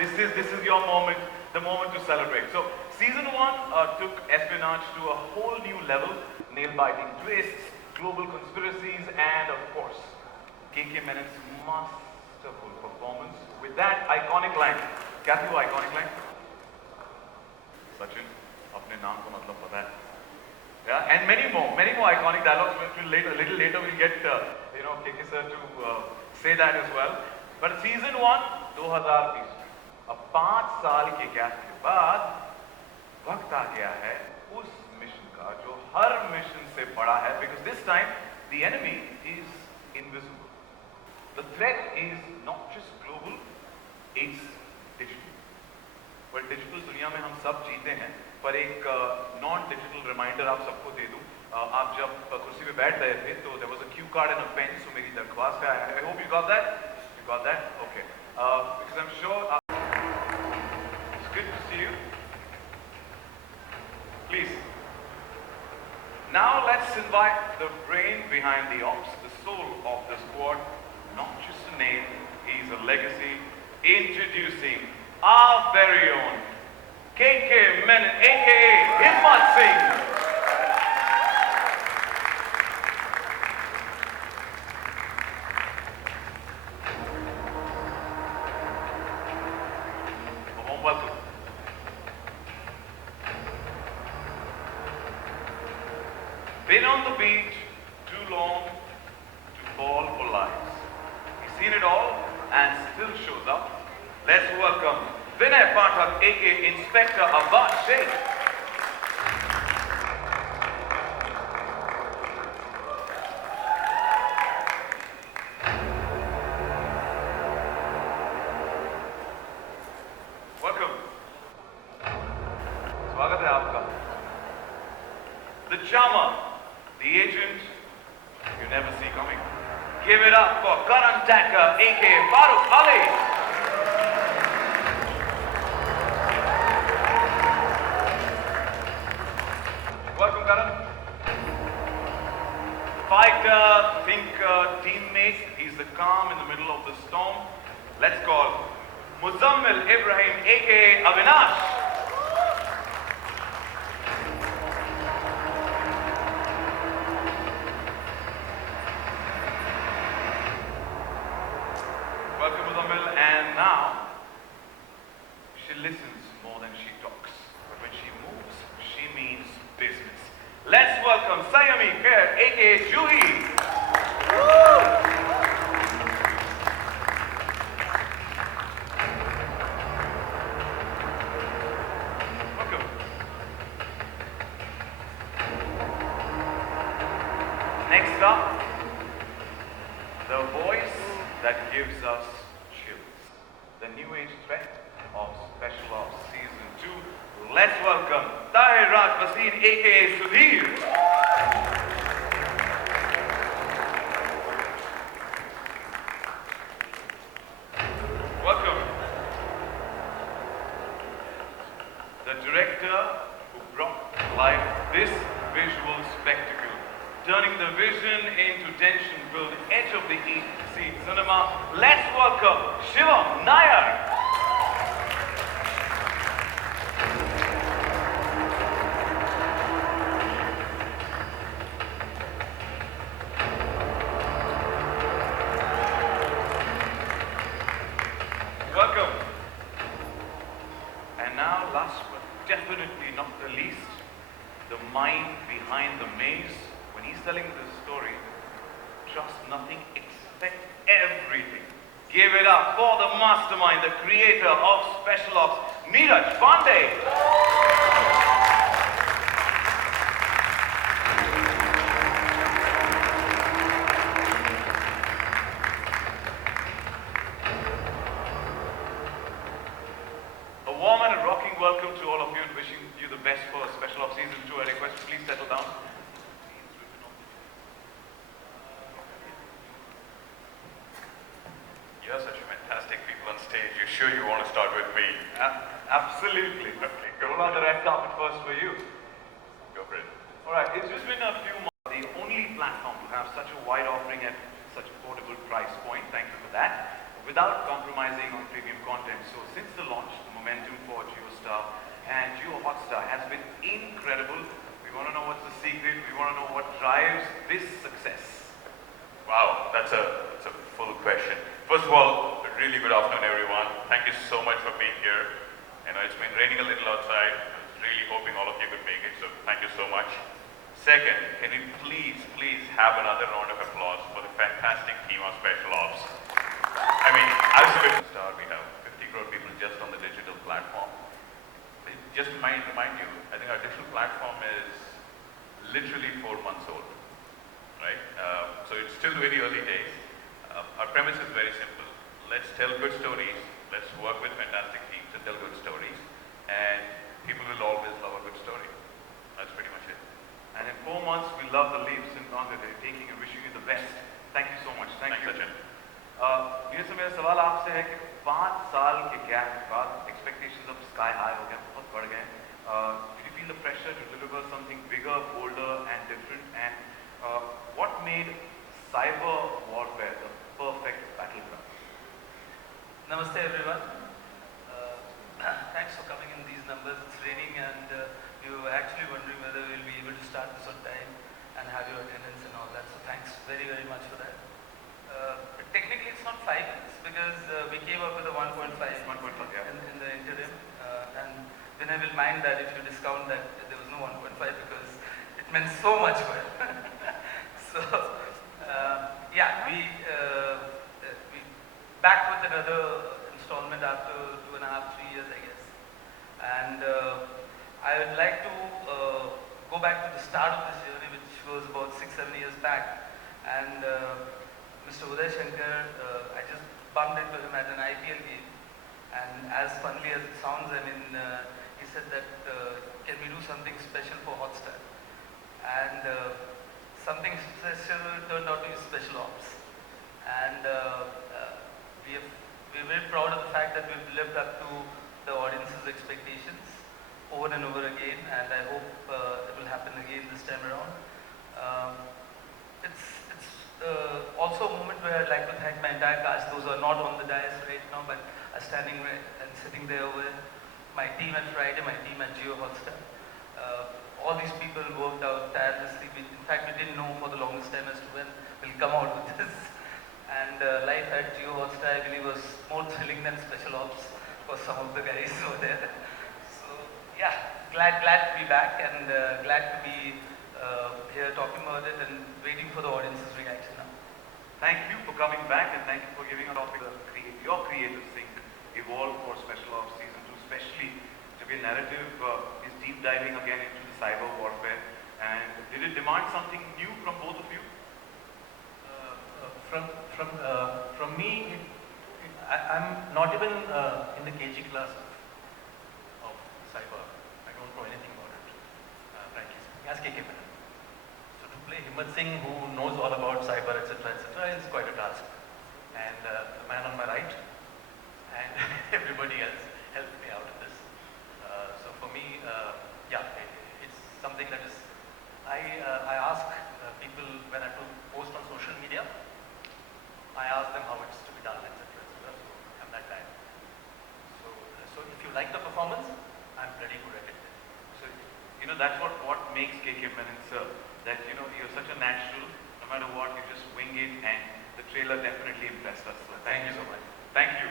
This is your moment, the moment to celebrate. So season 1 took espionage to a whole new level, nail-biting twists, global conspiracies, and of course, Menon's masterful performance with that iconic line. क्या थी वो iconic line? Sachin, अपने नाम का मतलब पता है. Yeah, and many more iconic dialogues. A little later, we'll get KK sir to say that as well. But season 1, 2020. अब 5 साल के गैप के बाद वक्त आ गया है उस मिशन का जो हर मिशन से बड़ा है, because this time the enemy is invisible. The threat is not just global, it's digital. Well, digital दुनिया में हम सब जीते हैं, पर एक नॉन डिजिटल रिमाइंडर आप सबको दे दूं. आप जब कुर्सी पे बैठ रहे थे तो there was a cue card and a pen, so मेरी दरख्वास्त है. I hope you got that. You got that? Okay. Because I'm sure it's good to see you. Please. Now let's invite the brain behind the ops, the soul of the squad. Not just a name, he's a legacy. Introducing our very own KK Menon, aka Himmat Singh. A warm welcome. Been on the beach too long to fall for lives. He's seen it all and still shows up. Let's welcome Vinay Pathak, aka Inspector Abbas Sheikh. Welcome. स्वागत है आपका. The charmer, the agent you never see coming. Give it up for Karan Tacker, aka Farooq Ali. Welcome, Karan. Fighter, thinker, teammate. He's the calm in the middle of the storm. Let's call Muzammil Ibrahim, aka Avinash. Welcome, Muzammil. And now, she listens more than she talks. But when she moves, she means business. Let's welcome Sayami Khair, aka Juhi. Welcome. Next up, the voice that gives us chills. The new age threat of Special Ops Season 2. Let's welcome Neeraj Pandey, aka Sudhir. Welcome. The director who brought to life this visual spectacle, turning the vision into tension-filled edge of the seat cinema. Let's welcome Shivam Nair. Welcome. And now, last but definitely not the least, the mind behind the maze. When he's telling this story, trust nothing, expect everything. Give it up for the mastermind, the creator of Special Ops, Neeraj Pandey. A warm and a rocking welcome to all of you and wishing you the best for Special Ops Season 2. I request you please settle down. You're such fantastic people on stage. You sure you want to start with me? Absolutely. Okay, go. Roll out the red carpet first for you. Go for it. All right, it's just been a few months. The only platform to have such a wide offering at such a affordable price point. Thank you for that. without compromising on premium content. So since the launch, the momentum for JioStar and Jio Hotstar has been incredible. We want to know what's the secret. We want to know what drives this success. Wow, that's a full question. First of all, really good afternoon, everyone. Thank you so much for being here. You know, it's been raining a little outside. I was really hoping all of you could make it, so thank you so much. Second, can we please have another round of applause for the fantastic team of Special Ops. I mean, as a star, we have 50 crore people just on the digital platform. Just remind you, I think our digital platform is literally 4 months old, right? So it's still very early days. Our premise is very simple. Let's tell good stories. Let's work with fantastic teams and tell good stories. And people will always love a good story. That's pretty much it. And in 4 months, we love the leaps in on that they're taking and wishing you the best. Thank you so much. Thanks, Sachin. मेरे से मेरा सवाल आपसे है कि 5 साल के gap के बाद expectations of sky high हो गए, बहुत बढ़ गए. Did you feel the pressure to deliver something bigger, bolder, and different? And what made cyber warfare the perfect battleground? Namaste everyone. Thanks for coming in these numbers. It's raining and you're actually wondering whether we'll be able to start this on time and have your attendance and all that. So thanks very much for that. Technically it's not 5 minutes because we came up with a 1.5 yeah. in the interim. And then I will mind that if you discount that there was no 1.5 because it meant so much for it. So yeah, we back with another installment after 2.5, 3 years, I guess. And I would like to go back to the start of this journey, which was about 6, 7 years back. And Mr. Uday Shankar, I just bumped into him at an IPL game. And as funnily as it sounds, I mean, he said that, can we do something special for Hotstar? And something special turned out to be Special Ops. And we're very proud of the fact that we've lived up to the audience's expectations over and over again, and I hope it will happen again this time around. It's also a moment where I'd like to thank my entire cast, those who are not on the dais right now, but are standing and sitting there with my team at Friday, my team at Jio Hotstar. All these people worked out tirelessly. In fact, we didn't know for the longest time as to when we'll come out with this. And life at Jio Hotstar, I believe, was more thrilling than Special Ops for some of the guys over there. So yeah, glad to be back and glad to be here talking about it and waiting for the audience's reaction now. Thank you for coming back and thank you for giving a topic your creative think evolve for Special Ops Season 2, especially to be a narrative is deep diving again into the cyber warfare. And did it demand something new from both of you? From me, I'm not even in the KG class of cyber. I don't know anything about it, frankly speaking, as KK Menon. So to play Himmat Singh, who knows all about cyber, etc., is quite a task. And the man on my right, and everybody else helped me out in this. So for me, yeah, it's something that is, I ask people when I post on social media, I ask them how it's to be done, etc. So I'm that guy. So if you like the performance, I'm ready to wreck it. So, you know, that's what makes KK Menon, sir. That, you know, you're such a natural, no matter what, you just wing it, and the trailer definitely impressed us. So thank you so much. Thank you.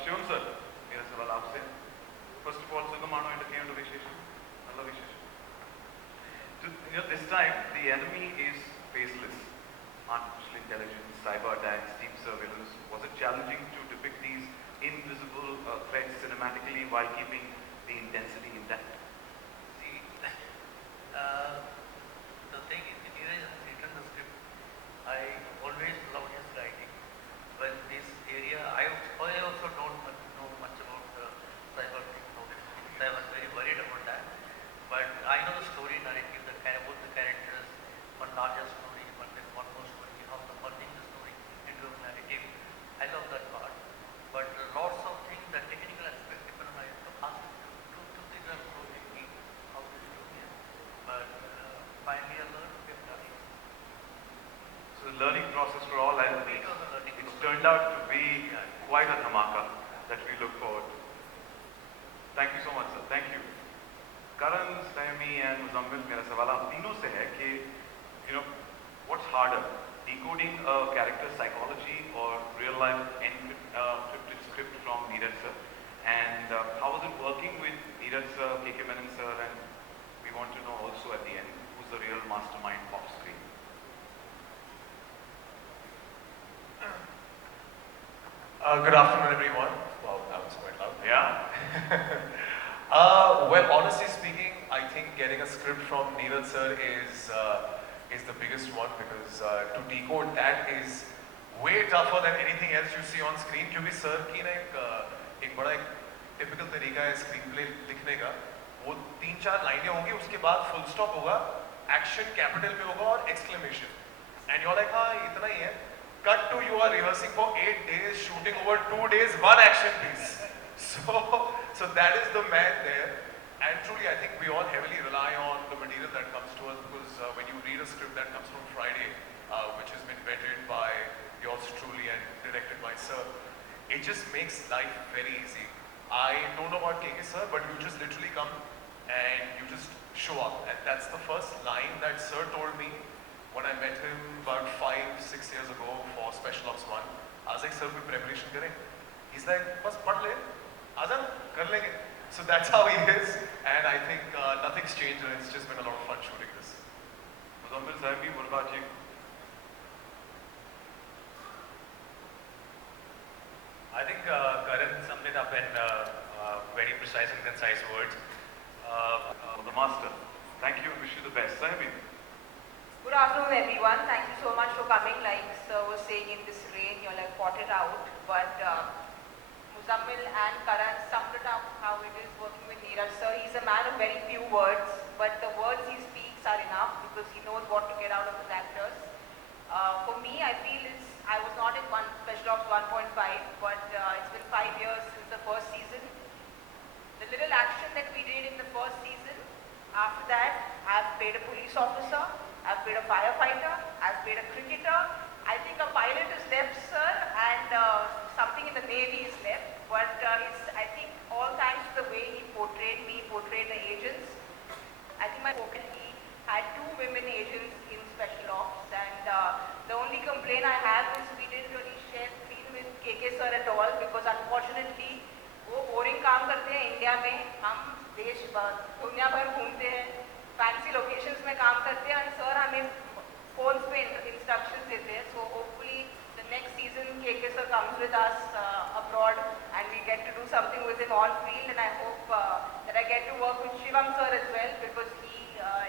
Shivam sir, मेरा सवाल आपसे. First of all, सुगमानो entertainment विशेषण, मतलब विशेषण. You know, this time the enemy is faceless. Artificial intelligence, cyber attacks, deep surveillance. Was it challenging to depict these invisible threats cinematically while keeping the intensity intact? See, the thing is, Neeraj has written the script. I always love his writing. But this area, I also don't know much about cyber technology. I was very worried about that. But I know the story narrative, both the characters, one larger story, one more story, how the merging the story into a narrative. I love that part. But lots of things, the technical aspect, people might ask two things we look forward to. Thank you so much, sir. Thank you. Karan, Saimi and Muzammil, मेरा सवाल आप तीनों से है कि what's harder, decoding a character's psychology or real life encrypted script from Neeraj sir, and how was it working with Neeraj sir, Menon sir, and we want to know also at the end who's the real mastermind off screen. Good afternoon, everyone. Wow, that was quite loud. Yeah. Well, honestly speaking, I think getting a script from Neeraj sir is the biggest one because to decode that is way tougher than anything else you see on screen. क्योंकि sir की ना एक बड़ा एक typical तरीका है screenplay लिखने का. वो 3-4 लाइनें होंगी, उसके बाद full stop होगा, action capital में होगा और exclamation. And you're like, हाँ इतना ही है. Cut to you are rehearsing for 8 days, shooting over 2 days, one action piece. So that is the man there. And truly, I think we all heavily rely on the material that comes to us because when you read a script that comes from Friday, which has been vetted by yours truly and directed by sir, it just makes life very easy. I don't know about KK sir, but you just literally come and you just show up. And that's the first line that sir told me when I met him about 5-6 years ago for Special Ops 1. I was like, sir, we preparation kare? He's like, bas pad le, aaja na, kar lenge. So that's how he is, and I think nothing's changed, and it's just been a lot of fun shooting this. Muzammil Sahibi, what about you? I think Karan summed it up in very precise and concise words. The master. Thank you. Wish you the best. Sahibi. Good afternoon, everyone. Thank you so much for coming. Like sir was saying, in this rain, you're like potted out. But Muzammil and Karan summed it up how it is working with Neeraj sir. He's a man of very few words, but the words he speaks are enough because he knows what to get out of his actors. For me, I feel I was not in Special Ops 1.5, but it's been 5 years since the first season. The little action that we did in the first season, after that, I've played a police officer, I've played a firefighter, I've played a cricketer. I think a pilot is left, sir, and something in the Navy is left. But it's, I think, all thanks to the way he portrayed me, portrayed the agents. I think he had 2 women agents in Special Ops, and the only complaint I have is we didn't really share screen with KK sir at all because unfortunately, वो boring काम करते हैं India में, हम देश दुनिया भर घूमते हैं, fancy locations में काम करते हैं, and sir हमें phones पे instructions देते हैं. So hopefully the next season KK sir comes with us abroad and we get to do something with him on field, and I hope that I get to work with Shivam sir as well because he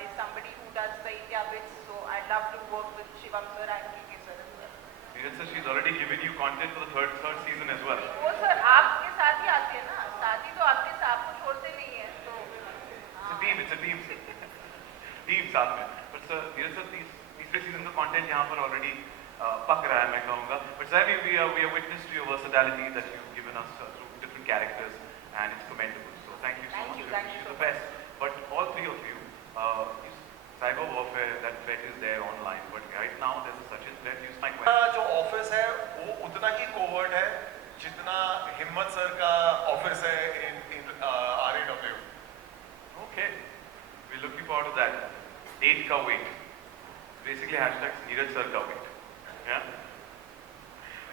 is somebody who does the India bits. So I'd love to work with Shivam sir and KK sir as well. Neeraj sir, she's already given you content for the third season as well. वो sir आपके साथ ही आती है ना, साथी तो आपके साथ को छोड़ते नहीं है तो. It's a team. Team साथ में. But sir, Neeraj sir, तीसरे सीजन का content यहाँ पर already पक रहा है मैं कहूँगा. But Sahibi, we are witness to your versatility that you've given us through different characters, and it's commendable. So thank you so much. Thank Wish you the so best. But all 3 of you, cyber warfare, that threat is there online. But right now there's such a threat. Use my question. जो office है वो उतना ही covert है जितना हिम्मत sir का office है in RAW. Okay, we're looking forward to that. Date ka wait. Basically hashtags Neeraj sir ka wait. Yeah.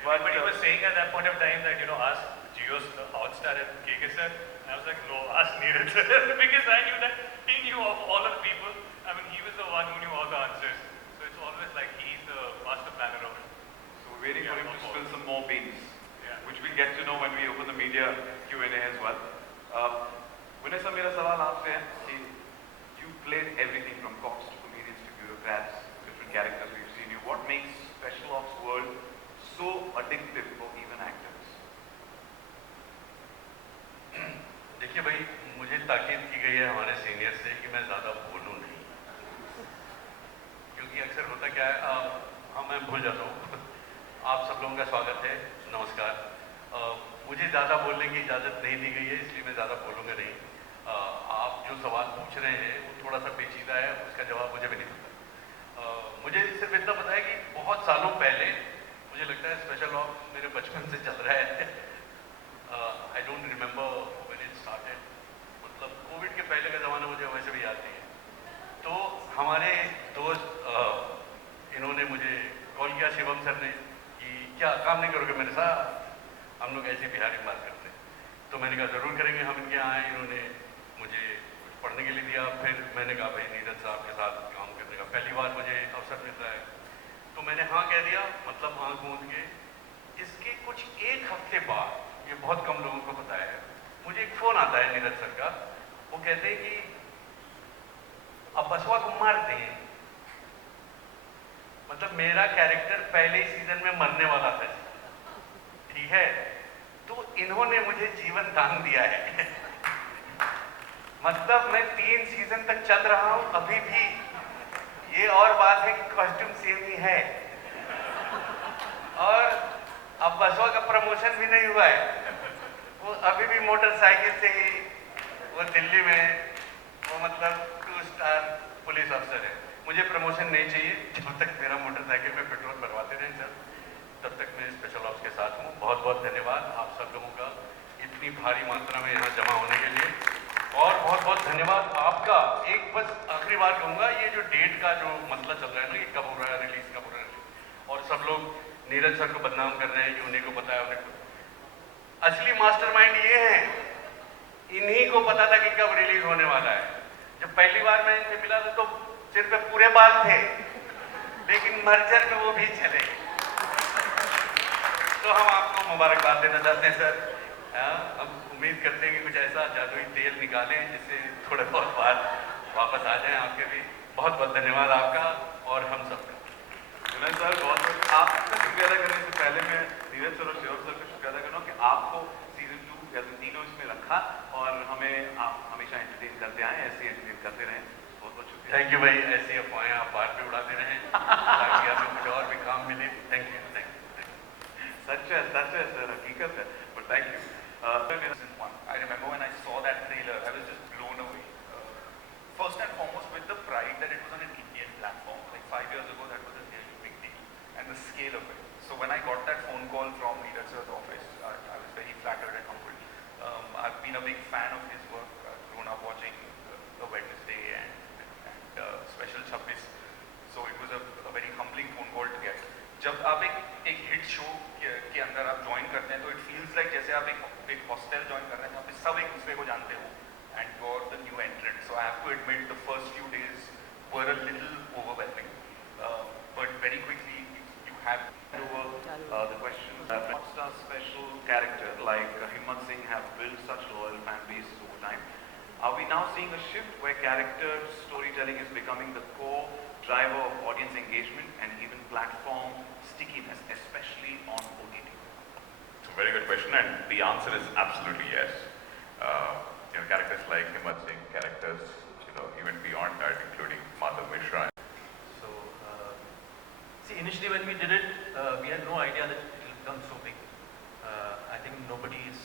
But he was saying at that point of time that, ask Jio's Hotstar and KK sir. I was like, no, ask Neeraj sir because I knew that he knew of all of the people. I mean, he was the one who knew all the answers. So it's always like he's the master planner of it. So we're waiting for him to spill some more beans, Yeah. which we'll get to know when we open the media Q&A as well. Vanessa, मेरा सवाल आपसे है कि you played everything from cops to comedians to bureaucrats, different characters we've seen you. What makes Special Ops world so addictive for even actors? देखिए भाई, मुझे ताकीद की गई है हमारे सीनियर से कि मैं ज़्यादा बोलूँ नहीं, क्योंकि अक्सर होता क्या है, हाँ मैं भूल जाता हूँ. आप सब लोगों का स्वागत है, नमस्कार. मुझे ज़्यादा बोलने की इजाज़त नहीं दी गई है, इसलिए मैं ज़्यादा बोलूँगा नहीं. आप जो सवाल पूछ रहे हैं वो थोड़ा सा पेचीदा है, उसका जवाब मुझे भी नहीं पता. मुझे सिर्फ इतना पता है कि बहुत सालों पहले, मुझे लगता है स्पेशल ऑप्स मेरे बचपन से चल रहा है. आई हमेशा हम लोग ऐसे बिहारी में बात करते हैं। तो मैंने कहा ज़रूर करेंगे, हम इनके यहाँ आए, इन्होंने मुझे कुछ पढ़ने के लिए दिया। फिर मैंने कहा भाई नीरज साहब के साथ काम करने का पहली बार मुझे अवसर मिल रहा है, तो मैंने हाँ कह दिया, मतलब आँख मूंद के। इसके कुछ एक हफ्ते बाद, ये बहुत कम लोगों को पता है, मुझे एक फ़ोन आता है नीरज सर का। वो कहते हैं कि अब बसवा को मार दें। मतलब मेरा कैरेक्टर पहले ही सीजन में मरने वाला था, ठीक है, तो इन्होंने मुझे जीवन दान दिया है। मतलब मैं 3 सीजन तक चल रहा हूं अभी भी। ये और बात है कि कॉस्ट्यूम सेम ही है, और अब बसवा का प्रमोशन भी नहीं हुआ है। वो अभी भी मोटरसाइकिल से ही, वो दिल्ली में, वो मतलब 2 स्टार पुलिस अफसर है। मुझे प्रमोशन नहीं चाहिए, जब तक मेरा मोटरसाइकिल में पेट्रोल भरवाते रहें सर, तब तक मैं स्पेशल ऑप्स के साथ हूँ। बहुत बहुत धन्यवाद आप सब लोगों का इतनी भारी मात्रा में यहाँ जमा होने के लिए, और बहुत बहुत धन्यवाद आपका। एक बस आखिरी बात कहूँगा, ये जो डेट का जो मसला चल रहा है ना कि कब हो रहा है रिलीज, कब हो रहा है, और सब लोग नीरज सर को बदनाम कर रहे हैं कि उन्हीं को पता है, उन्हीं को। असली मास्टरमाइंड ये है, इन्हीं को पता था कि कब रिलीज होने वाला है। जब पहली बार मैं इनसे मिला था तो सिर पे पूरे बाल थे, लेकिन मर्जर में वो भी चले। तो हम आपको मुबारकबाद देना चाहते हैं सर। हम उम्मीद करते हैं कि कुछ ऐसा जादुई तेल निकालें जिससे थोड़े बहुत बात वापस आ जाएं आपके भी। बहुत बहुत धन्यवाद आपका और हम सबका। विनय सर, बहुत बहुत आपका शुक्रिया अदा करने से पहले मैं नीरज सर और श्योर सर का शुक्रिया अदा कर रहा हूँ कि आपको सीजन 2 या तीनों इसमें रखा और हमें आप हमेशा एंटरटेन करते आए, ऐसे एंटरटेन करते रहें। बहुत बहुत शुक्रिया। थैंक यू भाई, ऐसी अफवाहें आप बाहर भी उड़ाते रहें ताकि हमें कुछ और भी काम मिले। Thank you, thank you. सच है सर, हकीकत है, but thank you. I remember when I saw that trailer, I was just blown away. First and foremost, with the pride that it was on an Indian platform. Like 5 years ago, that was a really big deal, and the scale of it. So when I got that phone call from Neeraj sir's office, I was very flattered and humbled. I've been a big fan of his work. I've grown up watching The Wednesday and Special 26. So it was a very humbling phone call to get. जब आप एक hit show के अंदर आप join करते हैं तो it feels like जैसे आप एक हॉस्टल ज्वाइन कर रहे हैं जहाँ पे सब एक दूसरे को जानते हो, and you are the new entrant. So I have to admit the first few days were a little overwhelming, but very quickly you have The question that what's a special character like Himmat Singh have built such loyal fan base over time? Are we now seeing a shift where character storytelling is becoming the core driver of audience engagement and even platform stickiness, especially on OTT? It's a very good question, and the answer is absolutely yes. Characters like Himmat Singh, characters, even beyond that, including Madhav Mishra. So, see, initially when we did it, we had no idea that it will become so big. I think nobody is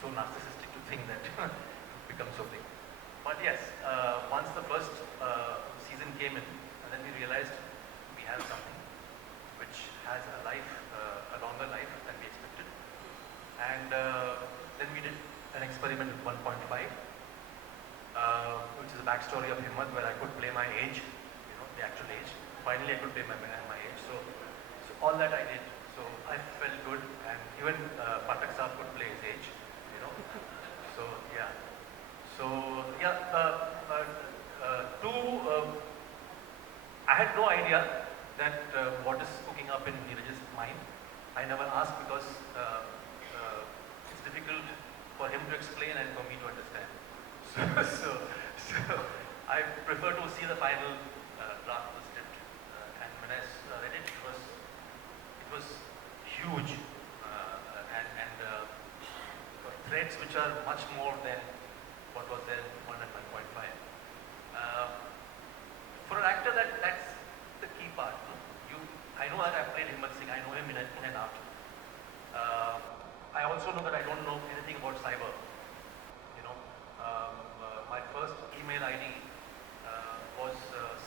so narcissistic to think that it will become so big. But yes, once the first season came in, and then we realized we have something which has a life, a longer life than we expected. And then we did an experiment with 1.5, which is a backstory of Himmat, where I could play my age, the actual age. Finally, I could play my age. So all that I did. So I felt good, and even Patak Saab could play his age, So yeah. So yeah, I had no idea that what is cooking up in Neeraj's mind. I never asked because it's difficult for him to explain and for me to understand. So I prefer to see the final draft of the script. And when I read it, it was huge, and threads which are much more than what was there in 1 and 1.5. For an actor, that's the key part. I know that I've played Himmat Singh. I know him in and out. I also know that I don't know anything about cyber. My first email ID was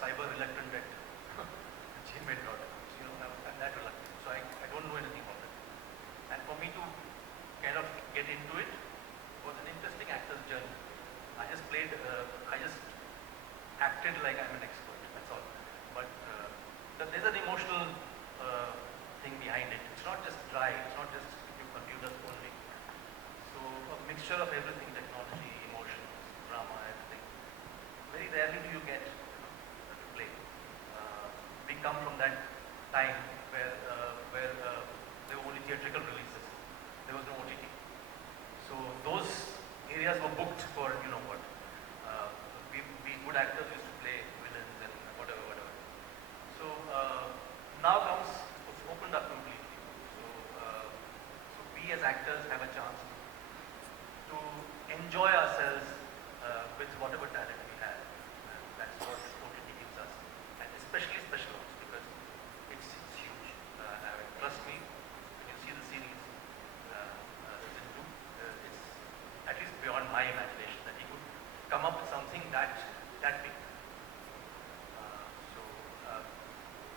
cyberreluctant@gmail.com. I'm that reluctant. So I don't know anything about it. And for me to kind of get into it was an interesting actor's journey. I just acted like I'm an expert, that's all. But there's an emotional thing behind it. It's not just dry, it's not mixture of everything, technology, emotions, drama, everything. Very rarely do you get to play. We come from that time where there were only theatrical releases. There was no OTT. So those areas were booked for, you know what, we good actors used to play villains and whatever. So now comes, it's opened up completely. So we as actors have a chance to enjoy ourselves with whatever talent we have. And that's what OTT gives us. And especially special ops, because it's huge. Trust me, when you see the series, season 2, it's at least beyond my imagination that he could come up with something that big.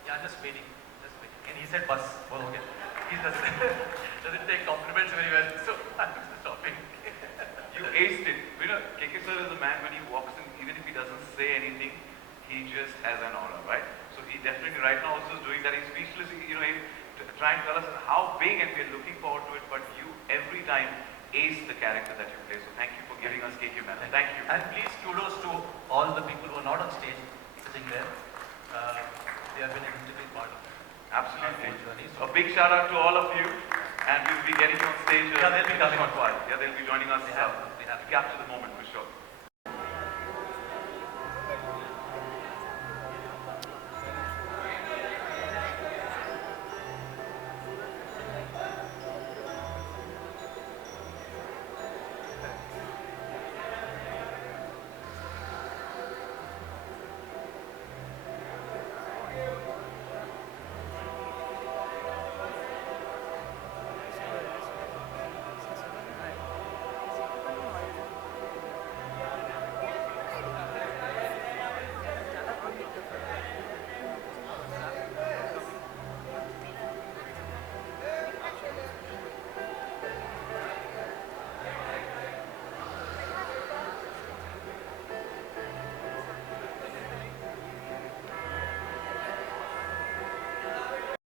Yeah, just waiting. And he said, "Bus, well, okay." He doesn't take compliments very well, so I'm just stopping. You aced it. You know, KK sir is a man, when he walks in, even if he doesn't say anything, he just has an aura, right? So he definitely right now also is doing that. He's speechless, you know, trying to tell us how big, and we're looking forward to it, but you every time ace the character that you play. So thank you for giving us KK man. Thank you. And please kudos to all the people who are not on stage, sitting there. They have been an integral part of Absolutely. our journey. A big shout out to all of you, and we'll be getting you on stage. Yeah, they'll be coming on. Yeah, they'll be joining us They have to. to capture the moment for sure.